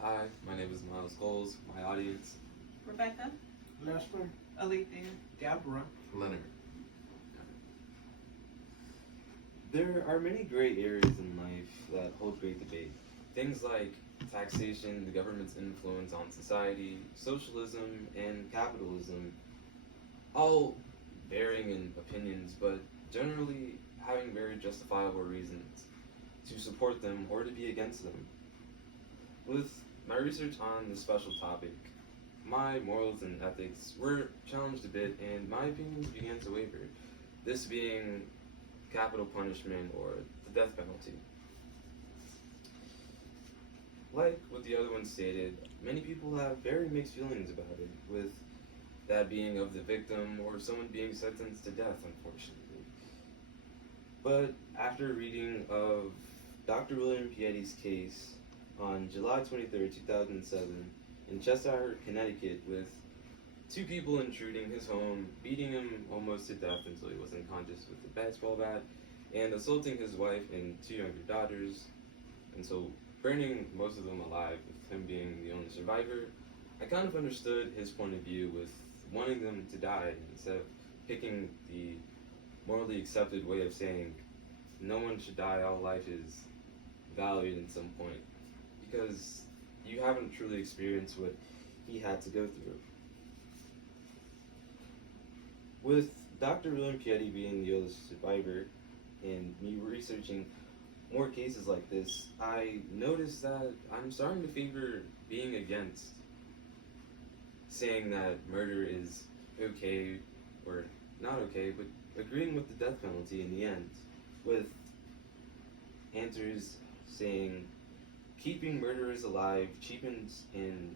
Hi, my name is Miles Coles. My audience. Rebecca, Lester, Alethea, Deborah, Leonard. There are many gray areas in life that hold great debate. Things like taxation, the government's influence on society, socialism, and capitalism, all varying in opinions, but generally having very justifiable reasons to support them or to be against them. With my research on this special topic, my morals and ethics were challenged a bit, and my opinions began to waver. This being capital punishment or the death penalty. Like what the other one stated, many people have very mixed feelings about it, with that being of the victim or someone being sentenced to death, unfortunately. But after reading of Dr. William Pietti's case on July 23rd, 2007, in Cheshire, Connecticut, with two people intruding his home, beating him almost to death until he was unconscious with a baseball bat, and assaulting his wife and two younger daughters, and so burning most of them alive, with him being the only survivor, I kind of understood his point of view with wanting them to die instead of picking the morally accepted way of saying no one should die, all life is valued at some point, because you haven't truly experienced what he had to go through. With Dr. William Piatti being the oldest survivor and me researching more cases like this, I noticed that I'm starting to favor being against saying that murder is okay or not okay, but agreeing with the death penalty in the end, with answers saying keeping murderers alive cheapens and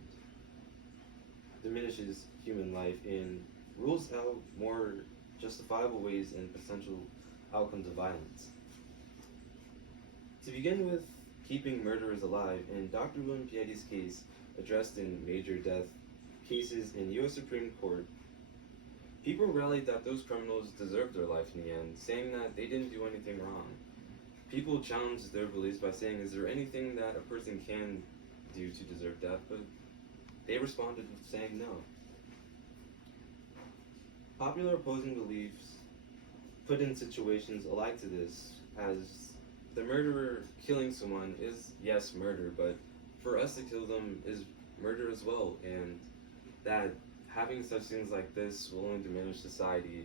diminishes human life and rules out more justifiable ways and potential outcomes of violence. To begin with, keeping murderers alive, in Dr. William Pietti's case, addressed in major death cases in U.S. Supreme Court, people rallied that those criminals deserved their life in the end, saying that they didn't do anything wrong. People challenged their beliefs by saying, is there anything that a person can do to deserve death? But they responded with saying no. Popular opposing beliefs put in situations alike to this, as the murderer killing someone is, yes, murder, but for us to kill them is murder as well, and that having such things like this will only diminish society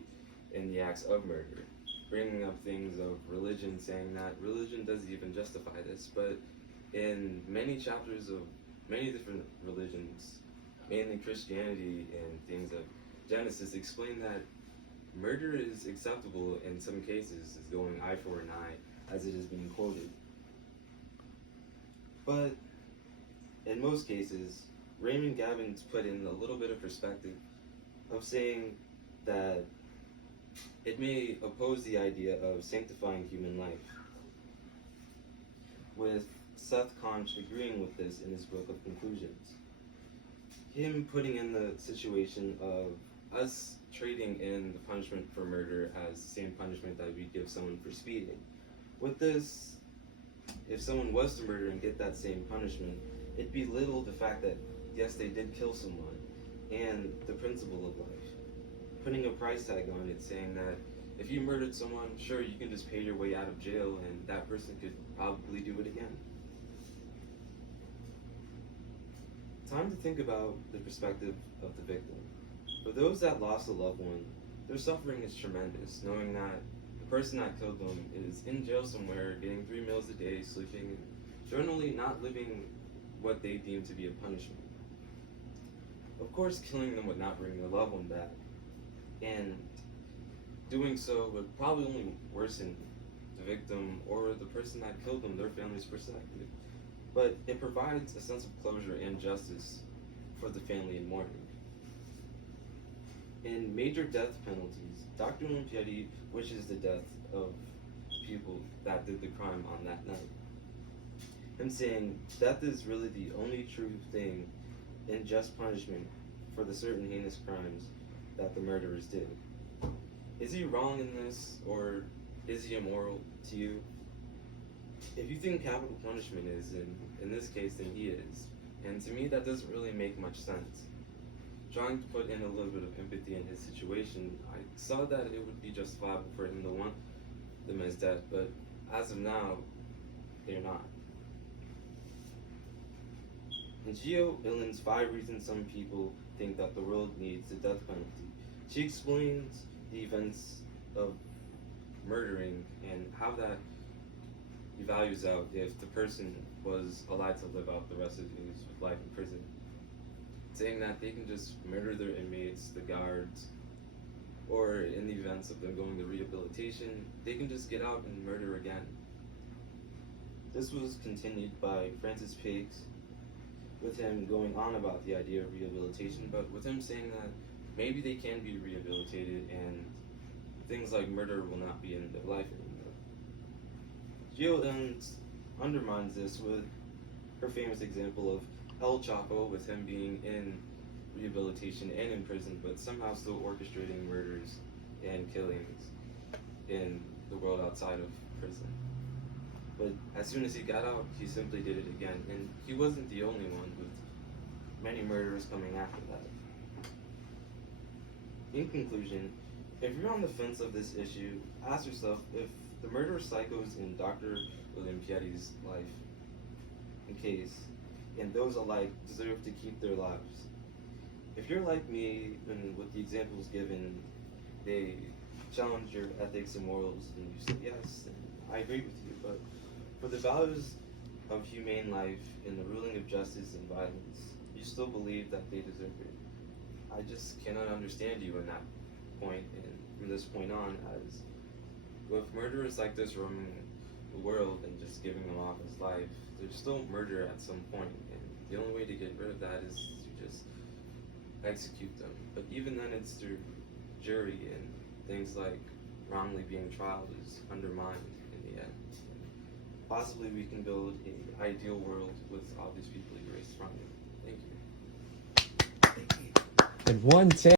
in the acts of murder. Bringing up things of religion, saying that religion doesn't even justify this, but in many chapters of many different religions, mainly Christianity and things of Genesis, explain that murder is acceptable in some cases, is going eye for an eye, as it is being quoted. But in most cases, Raymond Gavin's put in a little bit of perspective of saying that it may oppose the idea of sanctifying human life, with Seth Conch agreeing with this in his book of Conclusions. Him putting in the situation of us trading in the punishment for murder as the same punishment that we give someone for speeding. With this, if someone was to murder and get that same punishment, it belittled the fact that, yes, they did kill someone, and the principle of life. Putting a price tag on it, saying that if you murdered someone, sure, you can just pay your way out of jail, and that person could probably do it again. Time to think about the perspective of the victim. For those that lost a loved one, their suffering is tremendous, knowing that the person that killed them is in jail somewhere, getting 3 meals a day, sleeping, and generally not living what they deem to be a punishment. Of course, killing them would not bring their loved one back, and doing so would probably only worsen the victim or the person that killed them, their family's perspective. But it provides a sense of closure and justice for the family in mourning. In major death penalties, Dr. William Piatti wishes the death of people that did the crime on that night. Him saying, death is really the only true thing and just punishment for the certain heinous crimes that the murderers did. Is he wrong in this, or is he immoral to you? If you think capital punishment is in this case, then he is. And to me, that doesn't really make much sense. Trying to put in a little bit of empathy in his situation, I saw that it would be justifiable for him to want them as dead, but as of now, they're not. In Geo Illin's 5 Reasons Some People Think That the World Needs the Death Penalty, she explains the events of murdering and how that evaluates out if the person was allowed to live out the rest of his life in prison. Saying that they can just murder their inmates, the guards, or in the events of them going to rehabilitation, they can just get out and murder again. This was continued by Francis Pikes, with him going on about the idea of rehabilitation, but with him saying that maybe they can be rehabilitated and things like murder will not be in their life anymore. Geo undermines this with her famous example of El Chapo, with him being in rehabilitation and in prison, but somehow still orchestrating murders and killings in the world outside of prison. But as soon as he got out, he simply did it again, and he wasn't the only one, with many murderers coming after that. In conclusion, if you're on the fence of this issue, ask yourself if the murder psychos in Dr. William Pietti's life and case, and those alike, deserve to keep their lives. If you're like me, and with the examples given, they challenge your ethics and morals, and you say yes, and I agree with you, but for the values of humane life and the ruling of justice and violence, you still believe that they deserve it. I just cannot understand you in that point, and from this point on, as with murderers like this roaming the world and just giving them off his life, there's still murder at some point, and the only way to get rid of that is to just execute them. But even then, it's through jury, and things like wrongly being trialed is undermined in the end. And possibly we can build an ideal world with all these people erased from it. Thank you. And 110.